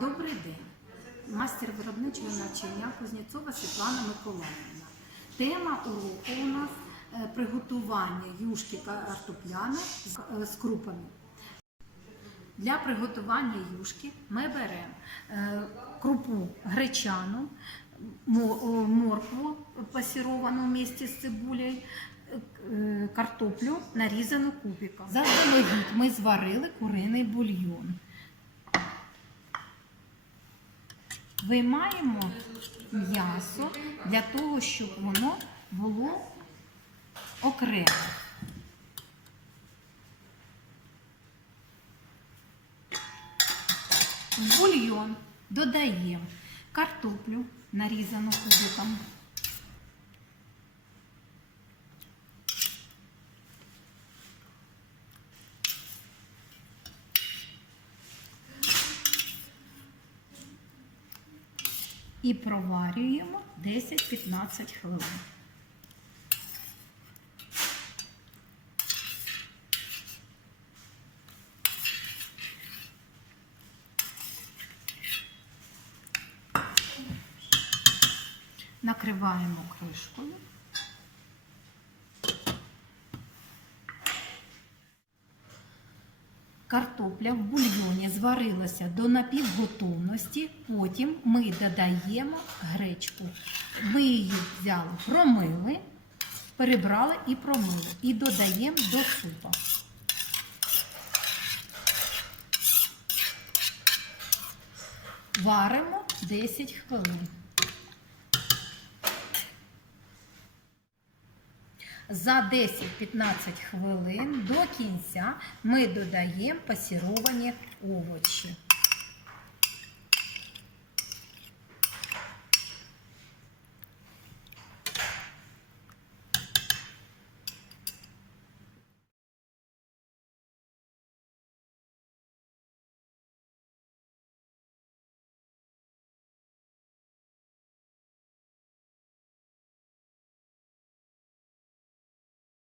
Добрий день. Мастер виробничого навчання Кузнєцова Світлана Миколаївна. Тема уроку у нас е, приготування юшки картопляни з, е, крупами. Для приготування юшки ми беремо е, крупу гречану, моркву пасіровану вместе з цибулею, картоплю нарізану кубиком. Заздалегідь ми зварили куриний бульйон. Виймаємо м'ясо для того, щоб воно було окремо. В бульйон додаємо картоплю, нарізану кубиком. І проварюємо 10-15 хвилин. Накриваємо кришкою. Картопля в бульйоні зварилася до напівготовності, потім ми додаємо гречку. Ми її взяли, промили, перебрали і промили. І додаємо до супа. Варимо 10 хвилин. За 10-15 хвилин до кінця ми додаємо пасіровані овочі.